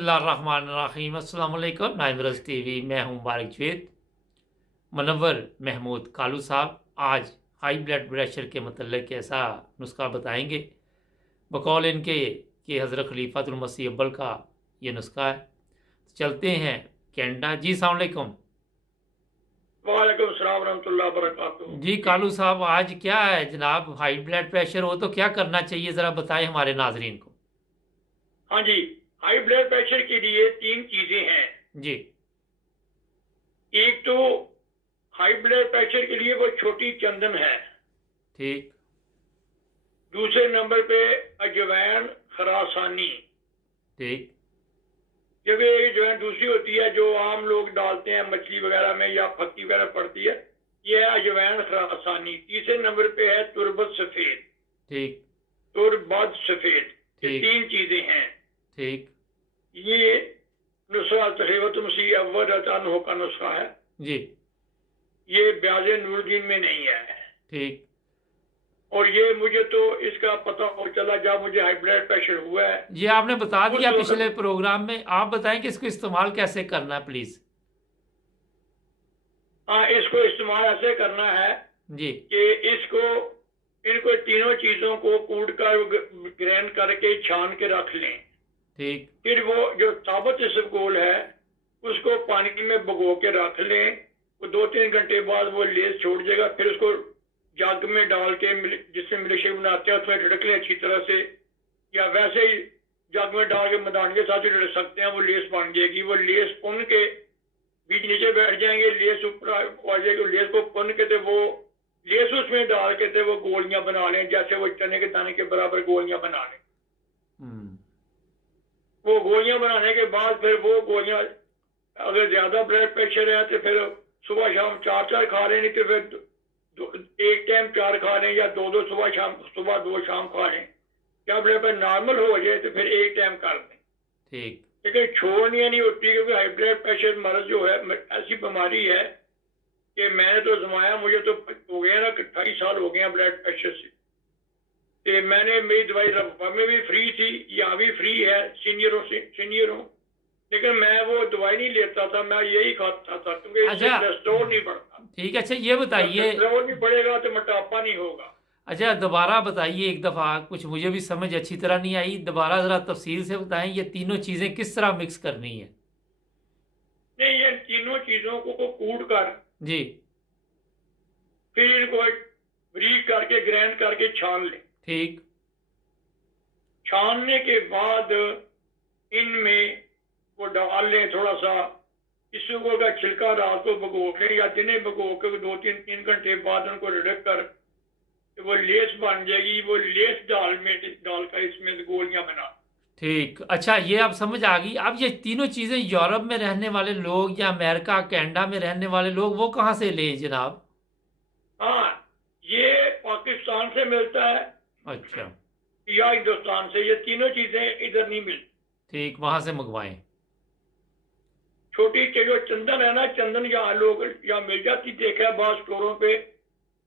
बिस्मिल्लाहिर्रहमानिर्रहीम। अस्सलाम वालेकुम। नाइमरस टीवी, मैं हूं मुबारक जवेद। मुनव्वर महमूद कालू साहब आज हाई ब्लड प्रेशर के मतलब कैसा नुस्खा बताएंगे। बकौल इनके कि हज़रत खलीफातुल मसीह अव्वल का ये नुस्खा है। चलते हैं कनाडा। जी अस्सलाम वालेकुम। वालेकुम सलाम रहमतुल्लाह बरकातुहू। जी कालू साहब, आज क्या है जनाब, हाई ब्लड प्रेशर हो तो क्या करना चाहिए, ज़रा बताएं हमारे नाजरीन को। हाँ जी, हाई ब्लड प्रेशर के लिए तीन चीजें हैं। जी एक तो हाई ब्लड प्रेशर के लिए वो छोटी चंदन है। ठीक दूसरे नंबर पे अजवैन खरासानी। ठीक जब ये अजवैन दूसरी होती है जो आम लोग डालते हैं मछली वगैरह में या फक्की वगैरह पड़ती है, ये है अजवैन खरासानी। तीसरे नंबर पे है तुरबत सफेद। ठीक तुरबत सफेद, ये ठीक तीन चीजें हैं। ठीक ये नुस्खा खलीफातुल मसीह अव्वल रज़ियल्लाहु अन्हु का नुस्खा है। जी ये ब्याज नूरुद्दीन में नहीं है। ठीक। और ये मुझे तो इसका पता हो चला जब मुझे हाई ब्लड प्रेशर हुआ है ये आपने बता उस दिया पिछले वक्त। प्रोग्राम में। आप बताएं कि इसको इस्तेमाल कैसे करना है प्लीज। हाँ, इसको इस्तेमाल ऐसे करना है जी कि इसको इनको तीनों चीजों को कूट कर ग्राइंड करके छान के रख लें। ठीक फिर वो जो साबुत इसबगोल है उसको पानी में भिगो के रख लें। वो 2-3 घंटे बाद वो लेस छोड़ जाएगा। फिर उसको जग में डाल के जिससे मिल्कशेक बनाते हैं उसमें ढड़क लें अच्छी तरह से, या वैसे ही जग में डाल के मदानी के साथ ही ढड़क सकते हैं। वो लेस बन जाएगी। वो लेस पुन के बीज नीचे बैठ जाएंगे, लेस ऊपर आ जाएगी। लेस को पुन के थे वो लेस उसमें डाल के थे वो गोलियां बना लें, जैसे वो चने के दाने के बराबर गोलियां बना लें। वो गोलियां बनाने के बाद फिर वो गोलियां अगर ज्यादा ब्लड प्रेशर है तो फिर सुबह शाम 4-4 खा लें, नहीं तो फिर एक टाइम 4 खा लें, या 2-2 सुबह शाम, सुबह 2 शाम खा लें। क्या ब्लड प्रेशर नॉर्मल हो जाए तो फिर एक टाइम कर दें। ठीक लेकिन छोड़नी नहीं होती, क्योंकि हाई ब्लड प्रेशर मर्ज जो है ऐसी बीमारी है कि मैंने तो जमाया, मुझे तो हो गया ना 28 साल हो गए ब्लड प्रेशर से। तो मैंने मेरी दवाई रफा में भी फ्री थी, यहाँ भी फ्री है, सीनियर हूँ। लेकिन मैं वो दवाई नहीं लेता था, मैं यही खाता था क्योंकि इससे अच्छा कोलेस्ट्रॉल नहीं बढ़ता। ठीक है। अच्छा ये बताइए। कोलेस्ट्रॉल नहीं बढ़ेगा तो मोटापा नहीं होगा। अच्छा दोबारा बताइए एक दफ़ा, कुछ मुझे भी समझ अच्छी तरह नहीं आई। दोबारा ज़रा तफसील से बताएं ये तीनों चीज़ें किस तरह मिक्स करनी है। नहीं, ये तीनों चीजों को कूट कर जी फिर इनको ब्रीक करके ग्राइंड करके छान लें। ठीक छानने के बाद इनमें वो डाल लें थोड़ा सा इसबगोल का छिलका, रात को भिगो लें या दिने भिगो के 2-3 घंटे बाद उनको रिड़क कर वो लेस बन जाएगी। वो लेस डालकर इसमें से गोलियां बना। ठीक। अच्छा ये अब समझ आ गई। अब ये तीनों चीज़ें यूरोप में रहने वाले लोग या अमेरिका कनाडा में रहने वाले लोग वो कहाँ से लें जनाब। हाँ, ये पाकिस्तान से मिलता है अच्छा या हिंदुस्तान से। ये तीनों चीजें इधर नहीं मिलती। ठीक, वहाँ से मंगवाएं। छोटी जो चंदन है ना, चंदन यहाँ लोग यहाँ मिल जाती, देखा है बहुत स्टोरों पे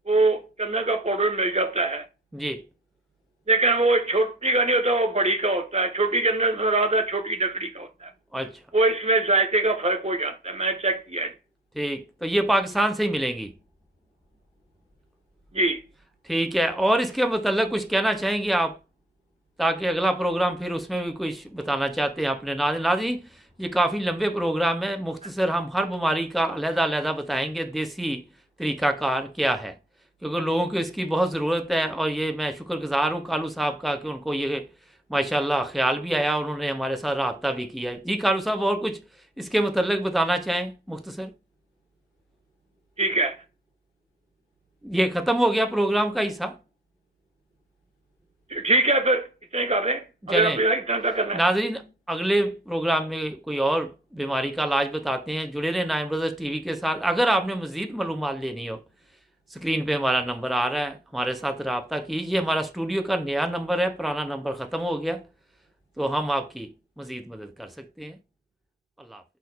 वो चंदन का पाउडर मिल जाता है। जी लेकिन वो छोटी का नहीं होता, वो बड़ी का होता है। छोटी चंदन से ज्यादा छोटी लकड़ी का होता है। अच्छा वो इसमें जायके का फर्क हो जाता है, मैंने चेक किया है। ठीक, तो ये पाकिस्तान से ही मिलेंगी। जी ठीक है। और इसके मतलब कुछ कहना चाहेंगे आप, ताकि अगला प्रोग्राम फिर उसमें भी कुछ बताना चाहते हैं अपने नाज़रीन। ये काफ़ी लंबे प्रोग्राम है, मुख्तसर हम हर बीमारी का अलहदा बताएंगे, देसी तरीक़ाकार क्या है, क्योंकि लोगों को इसकी बहुत ज़रूरत है। और ये मैं शुक्रगुज़ार हूँ कालू साहब का कि उनको ये माशाल्लाह ख्याल भी आया, उन्होंने हमारे साथ रब्ता भी किया है। जी कालू साहब, और कुछ इसके मतलब बताना चाहें मुख्तसर। ठीक है। ये ख़त्म हो गया प्रोग्राम का हिस्सा। ठीक है, फिर इतने कर रहे हैं। चलें इतना का करना है। नाजरीन, अगले प्रोग्राम में कोई और बीमारी का इलाज बताते हैं। जुड़े रहें नाइन ब्रदर्स टीवी के साथ। अगर आपने मज़ीद मालूमात लेनी हो, स्क्रीन पे हमारा नंबर आ रहा है, हमारे साथ रब्ता कीजिए। हमारा स्टूडियो का नया नंबर है, पुराना नंबर ख़त्म हो गया, तो हम आपकी मज़ीद मदद कर सकते हैं। अल्लाह हाफ़िज़।